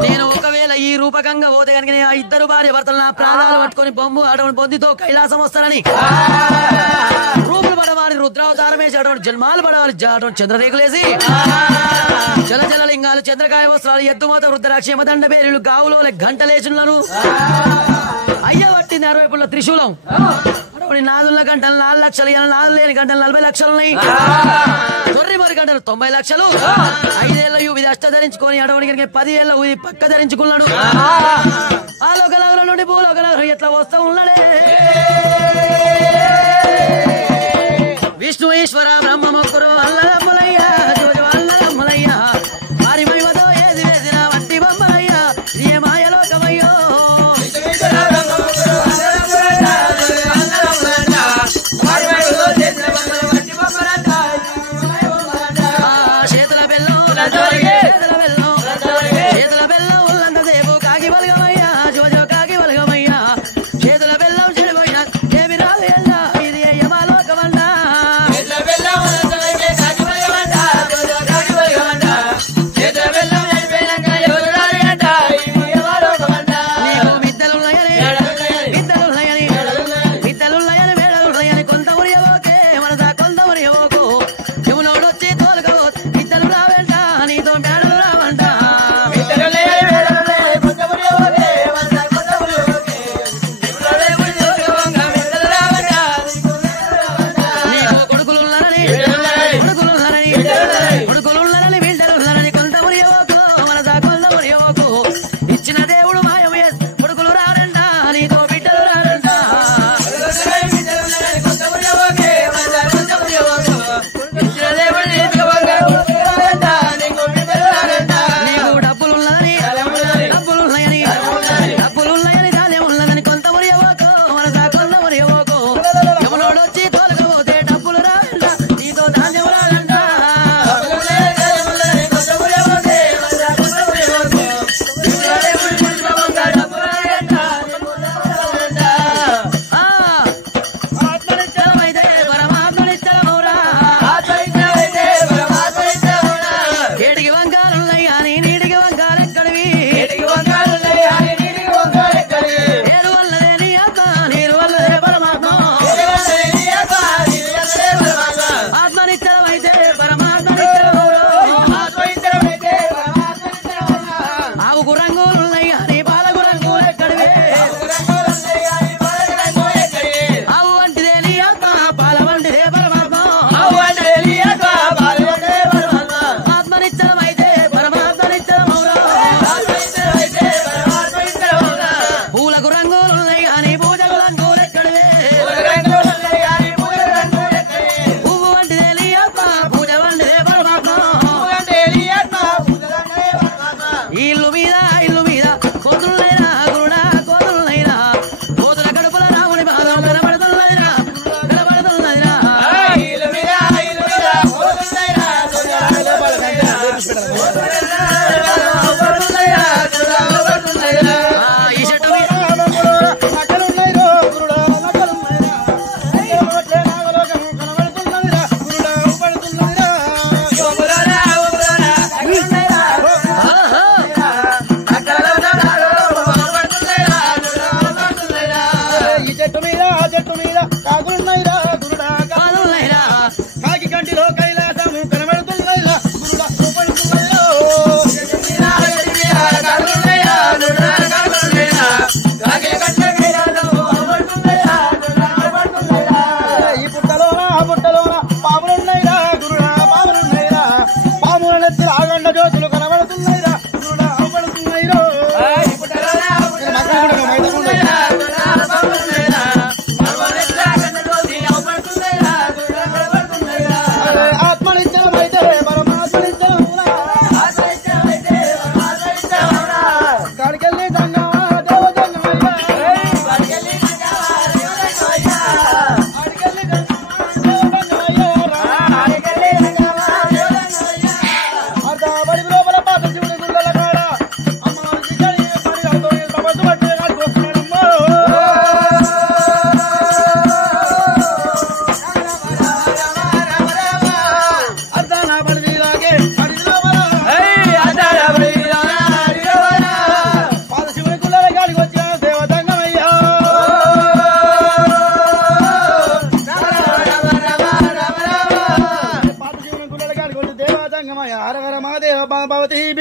నేను ఒకవేళ ఈ రూపకంగా పోతే కనుక ఆ ఇద్దరు భార్య భర్తలు నా ప్రాణాలు పట్టుకొని బొమ్ము అటువంటి పొందితో కైలాసం వస్తానని రూపులు పడవారి రుద్రావతారం వేసి అటువంటి జన్మాలు పడవాలి అటువంటి చంద్రరేకులేసి జల జలలింగాలు చంద్రకాయ వస్త్రాలు ఎద్దుమాత వృద్ధరాక్ష దండ పేర్లు గావులో గంటలేచున్నారు అయ్య పట్టింది 60 పుల్ల త్రిశూలం నాదుల గంటలు 4 లక్షలు నాదులు లేని గంటలు 40 లక్షలు ఉన్నాయి తొర్రి మరి గంటలు 90 లక్షలు 5 ఏళ్ళ ఇది అష్ట ధరించుకొని అడవడికి 10 ఏళ్ళ ఇది పక్క ధరించుకున్నాడు ఆ లోకనగరం నుండి భూలోకనగరం ఎట్లా వస్తా ఉన్నాడే విష్ణు ఈశ్వర బ్రహ్మ మొక్కురు అల్లరమ్మలయ్యా అల్లరమ్మలయ్యా వారి మహిమతో ఏది వేసిన వంటి బొమ్మలయ్యా ఏ మాయలోకమయ్యో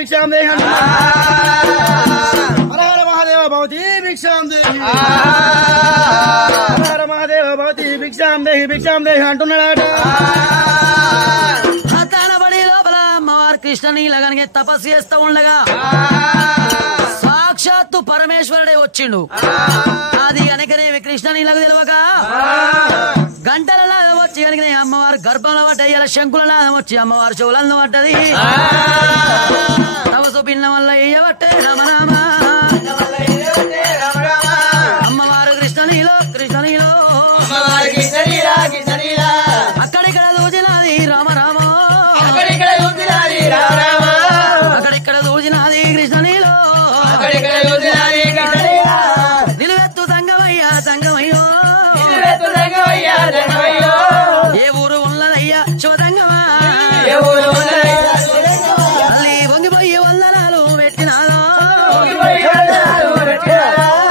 భిక్షాం దేహి హర హర మహాదేవ భవతి భిక్షాం దేహి హర హర మహాదేవ భవతి భిక్షాం దేహి అంటున్నాడట. తానబడి లోపల అమ్మవారు కృష్ణనీల కనుక తపస్సు చేస్తూ ఉండగా సాక్షాత్తు పరమేశ్వరుడే వచ్చిండు. అది కనుకనే కృష్ణనీలకు తెలియక గంటలలో వచ్చి కనుక అమ్మవారు గర్భంలో పడ్డది. ఇలా శంకుల వచ్చి అమ్మవారు చెవులను పడ్డది. తమసు పిన్న వల్ల ఏయబట్టే రామరామ అమ్మవారు కృష్ణనీలో అక్కడిక్కడ దూచినది రామరామ అక్కడిక్కడ దూచినది కృష్ణనీలో నిలువెత్తు సంగమయ్యో ఏ ఊరు ఉన్నదయ్యా చోదంగమా తల్లి వంగిపోయి వందనాలు పెట్టినాలో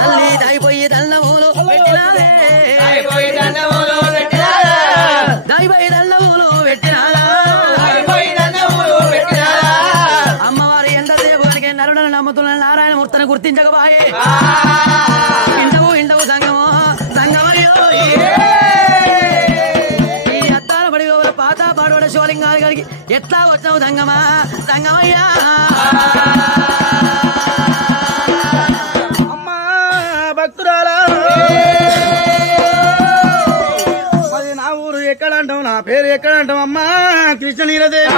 తల్లి దాయిపోయి దండములు పెట్టినాదే దాయిపోయి దండములు పెట్టినాదా అమ్మవారు ఎంతసేపు కనుక నరుడను నమ్ముతున్న నారాయణమూర్తిని గుర్తించకబాయే ఇంటవు సంగమయ్యో ఈ అత్తాన పడి పాత పాడోడ శివలింగాలు కలిగి ఎట్లా వచ్చావు సంగమయ్యా అమ్మా భక్తురాలా అది నా ఊరు ఎక్కడంటావు నా పేరు ఎక్కడంటావు అమ్మా కృష్ణనీలదేవి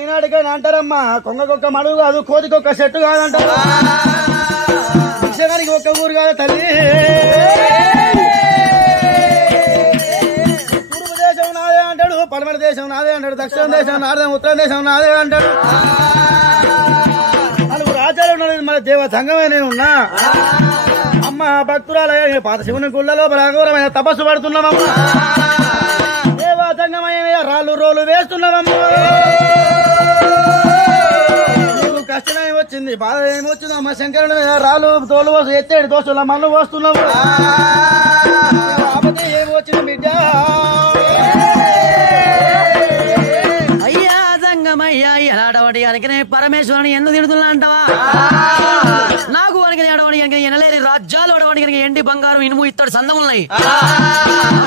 ఈనాటికైనా అంటారమ్మా కొంగకొక్క మడుగు కాదు కోతికొక్క చెట్టు కాదంటారు భిక్షగానికి ఒక్క ఊరు కాదు తల్లి తూర్పు దేశం నాదే అంటాడు పడమర దేశం నాదే అంటాడు దక్షిణ దేశం నాదే ఉత్తర దేశం నాదే అంటాడు నలుగురు రాజ్యాలు ఉన్నాడు మన దేవ సంఘమే నేను ఉన్నా అమ్మ భక్తురాలయ పాత శివుని గుళ్ళలో అఘోరమైన తపస్సు పడుతున్నామమ్మా దేవ సంఘమైన రాళ్ళు రోలు వేస్తున్నామమ్మా నీకు కష్టమే వచ్చింది బాధ ఏమొచ్చింది అమ్మ శంకరుడు రాళ్ళు తోలు పోసు ఎత్తేడు దోస్తుల మన్ను పోస్తున్నాము ఆపతే ఏమొచ్చింది బిడ్డ అయ్యా సంగమయ్యా ఎలాడవడి అనకనే పరమేశ్వరుని ఎందుకు తిడుతున్నా అంటావా నాకు అనకనే అడవడి అనకనే ఎనలేని రాజ్యాలు అడవడి కనుక ఎండి బంగారం ఇనుము ఇత్తడు సందం ఉన్నాయి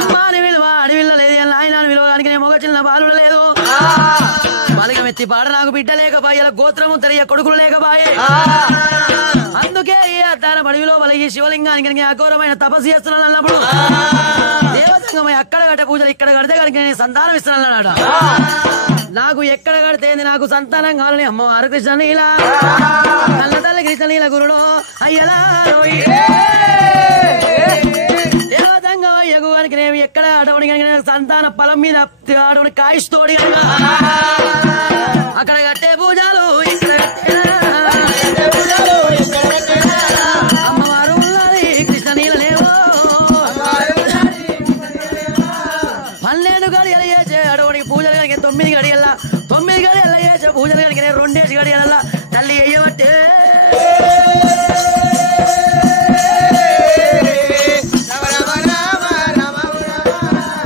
అమ్మాని విలువ అడవిల్ల లేదు ఆయన విలువ అనకనే మొగ చిన్న బాలుడు లేదు బలగమెత్తి పాడ నాకు బిడ్డ లేకపాయ గోత్రము తెలియ కొడుకులు లేకపాయే అందుకే తన బడిలో బలగి శివలింగానికి కనుక అఘోరమైన తపస్సు చేస్తున్నాను అన్నప్పుడు దేవసంగమై అక్కడ కట్టే పూజలు ఇక్కడ కడితే కనుక నేను సంతానం ఇస్తున్నాను అన్నాడు. నాకు ఎక్కడ కడితే నాకు సంతానం కావాలని అమ్మవారు కృష్ణనీల కన్న తల్లి కృష్ణనీల గురుడు అయ్యలా దేవసంగమయ్య గురికి నేను ఎక్కడ అడవడి కనుక సంతాన పొలం మీద అడవడి కాయిస్తోడి కనుక అక్కడ కట్టే పూజలు ఇక్కడ అమ్మవారు ఉన్నది కృష్ణనీల లేవో 12 గడియలు చేసే అడవుడికి పూజలు కనుక 9 గడియల్లా 9 గడియల్లా చేసే పూజలు కనుక 2 గడియల్లా తల్లి అయ్యబట్టే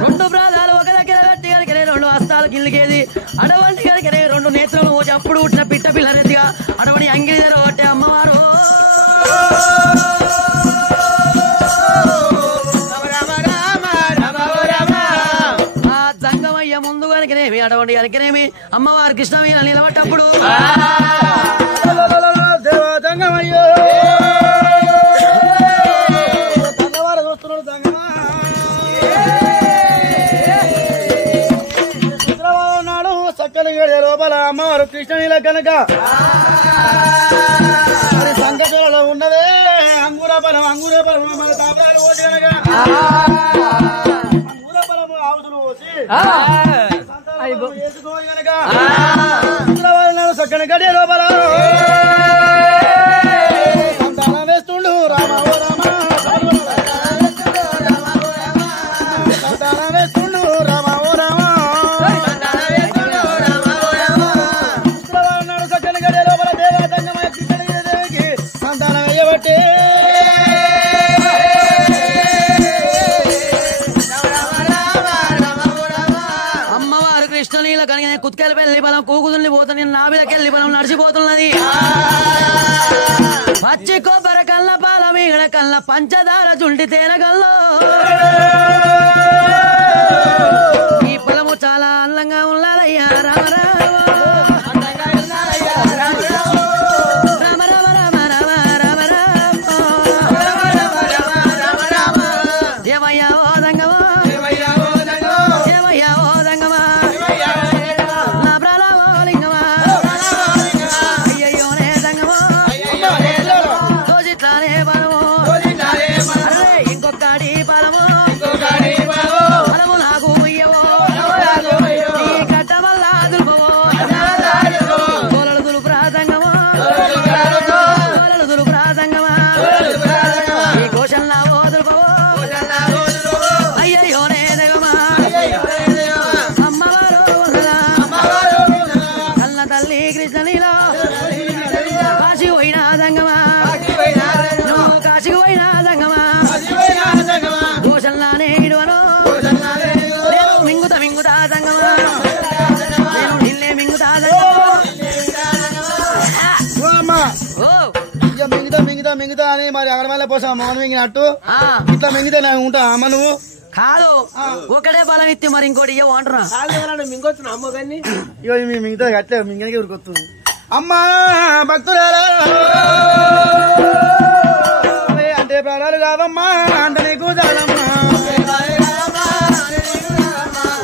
రెండు ప్రాధాలు ఒక దగ్గర కట్టి కనుక 2 హస్తాలు కిందికేది అడవంటి కనుక 2 నేత్రలు అప్పుడు పుట్టిన పిట్ట పిల్లరెత్తిగా అడవని అంగిలి దగ్గర ఒకటే అమ్మవారు ఆ సంగమయ్య ముందు కనుకనేమి అడవండి కనుకనేమి అమ్మవారు కృష్ణమీల నిలబడ్డప్పుడు దేవతంగమయ్యో తంగవారు చూస్తున్నాడు తంగమా శుక్రవారం నాడు చక్కని గడియ లోపల అమ్మవారు కృష్ణనీల కనుక మరి సంకటంలో ఉన్నదే అంగుర బలం మన తాపరాలు పోసి కనుక అంగుర బలము ఆవుతులు పోసి వేసుకోవాలి కనుక శుక్రవారం నాడు చక్కని గడియ లోపల సంతానం వేస్తుండు రామ ఓ రామ సంతానం వేస్తుండు రామ ఓ రామ శుక్రవారం నాడు చక్కని గడియ లోపల దేవతంగమయ్య కృష్ణనీలదేవికి సంతానం వేయబట్టే అమ్మవారు కృష్ణనీల కనుక కుత్క నాకెళ్ళి పెళ్లి బలం కూకుదుల్ని పోతుంది నా మీదకెళ్ళి బలం నడిచిపోతున్నది పచ్చి కొబ్బరి కళ్ళ పాల మీగడ కళ్ళ పంచదార జుంటి తేనె కల్లో ఈ పొలము చాలా అందంగా ఉన్నదయ్యా రామ మింగుతా అని మరి అక్కడ మళ్ళీ పోసా మౌన మింగినట్టు ఇట్లా మింగితే నేను ఉంటా అమ్మ నువ్వు కాదు ఒకటే బలం ఇత్తి మరి ఇంకోటి ఇవ్వ అంటున్నా మింగొచ్చు అమ్మ కానీ ఇగో మీ మిగతా అట్లే మింగనికి ఉరికొస్తుంది అమ్మా భక్తురాలా అంటే ప్రాణాలు కావమ్మా అంటే నీకు చాలమ్మా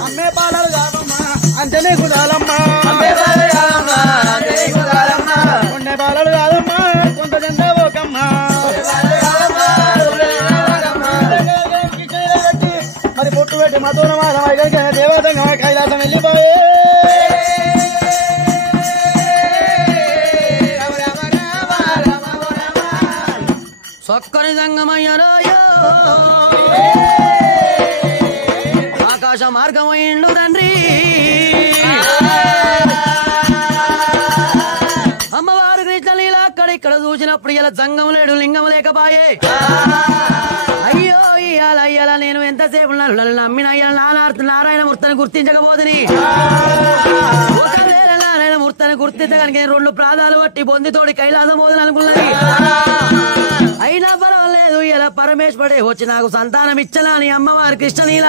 అమ్మే ప్రాణాలు కావమ్మా అంటే నీకు చాలమ్మా ఉండే బాలలు కాదమ్మా కొంత జంట ఓకమ్మా మరి పొట్టు పెట్టి మతోన దేవతంగా కైలాసం వెళ్ళిపోయే సొక్కని సంగమయ్యరాయో ఆకాశ మార్గమైండు తండ్రి అమ్మవారు కృష్ణలీల అక్కడిక్కడ చూసినప్పుడు ఇలా సంగం లేడు లింగం లేకపాయే అయ్యో ఇయ్యాల నేను ఎంతసేపు నమ్మిన నారాయణమూర్తిని గుర్తించకపోతుంది నారాయణమూర్తిని గుర్తించగలిగి నేను 2 ప్రాణాలు పట్టి బొందితోడి కైలాసం పోదని అనుకున్నది అయినా పర్వాలేదు ఇలా పరమేశ్వరుడే వచ్చి నాకు సంతానం ఇచ్చనా అని అమ్మవారి కృష్ణలీల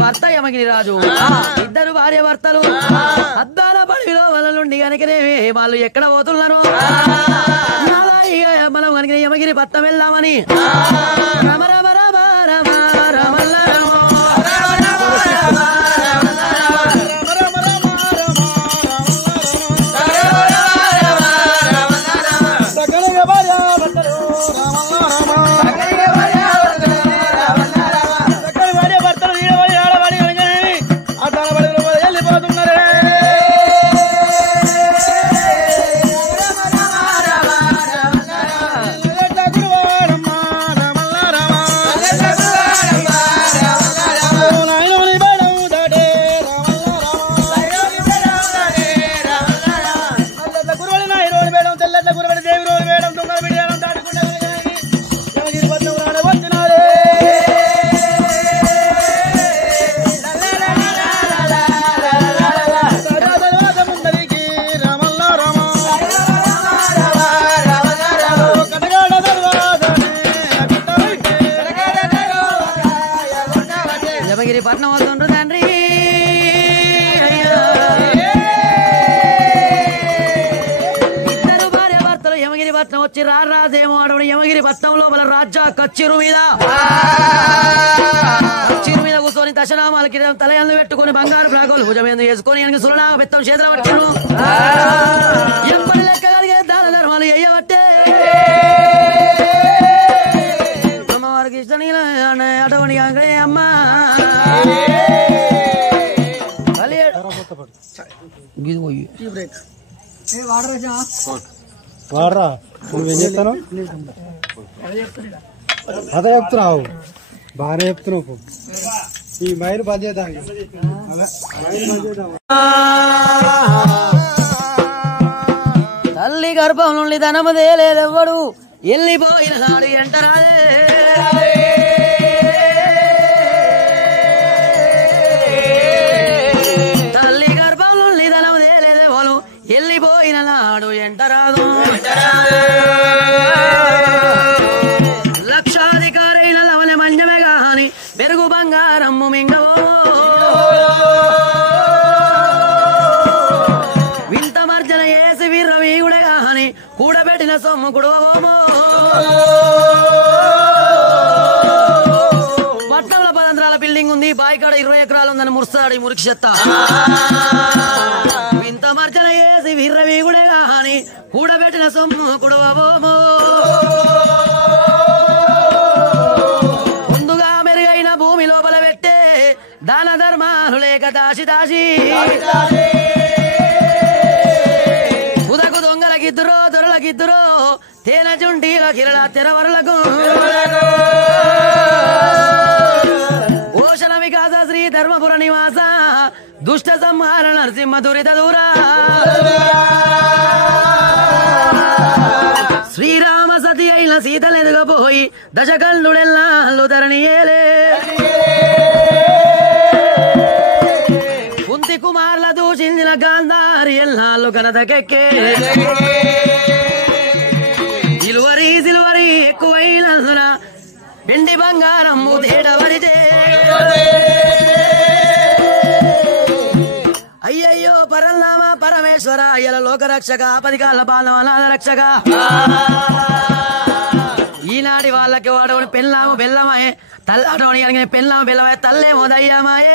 భర్త యమగిరి రాజు 2 భార్య భర్తలు అద్దాల పడిలో వాళ్ళ నుండి కనుకనే వాళ్ళు ఎక్కడ పోతున్నారు మనం కనుక యమగిరి భర్త వెళ్దామని రమ రమ రమ రమ రమ యమగిరి పట్నం వస్తుండ్రు తండ్రి ఇద్దరు భార్య భర్తలు యమగిరి పట్నం వచ్చి రాజేమో అడవుడు యమగిరి పట్నం లోపల రాజా కచ్చిరు మీద కూర్చొని దశనామాలకి తలయందు పెట్టుకుని బంగారు ప్రాకులు భుజమేందు వేసుకొని సులనా పెత్తం చేతులు పట్టారు ఎప్పటి లెక్క కలిగే దాన ధర్మాలు వేయబట్టే అమ్మవారికి ఇష్టం అటువంటి అమ్మా వాడరా నువ్వేం చెప్తాను అదే చెప్తున్నావు బాగానే చెప్తున్నావు ఈ మైలు బంద్ చేద్దాం తల్లి గర్భం నుండి ధనమదే లేదెవ్వడు వెళ్ళిపోయిన నాడు ఎంటరాదే తల్లి వెళ్ళిపోయిన నాడు ఎంటరాదు లక్షాధికారైన లవలె మంజమే గాని మెరుగు బంగారమ్ము మింగవో వింత మర్జన వేసి వీర్రవీగుడే గాని కూడబెట్టిన సొమ్ము కుడవమో పట్నంలో 10 అంతరాల బిల్డింగ్ ఉంది బాయికాడ 20 ఎకరాలు ఉందని మురుస్తాడు మురికి చెత్త వింత మర్జన వేసి వీర్రవీగుడే గాని కూడబెట్టిన సొమ్ము కుడవమో ముందుగా మెరుగైన భూమి లోపల పెట్టే దాన ధర్మాలు లేక దాసి దాసి ఉదకు దొంగలకిద్దురో దొరలకిద్దురో తేన చుండీల కిరళ తెరవరులకు ఓషణ వికాస శ్రీ ధర్మపుర నివాస దుష్ట సంహార నరసింహ దురిత దూరా శ్రీరామ సతి అయిన సీతలెదుగపోయి దశకల్లుడెల్లాళ్ళు ధరణియేలే కుంతి కుమార్ల దూషించిన గాంధారి ఎల్లాళ్ళు కనదకెక్కే సిలువరి ఎక్కువైనందున వెండి బంగారం తేడవరితే అయ్యయ్యో పరల్లామ పరమేశ్వర అయ్యల లోకరక్షక పదికాల బాలవనాథ రక్షక ఈనాటి వాళ్ళకి వాడవని పెళ్ళాము బెల్లమాయే తల్లాటోని పెళ్ళాము బెల్లమాయే తల్లేమో దయ్యమాయే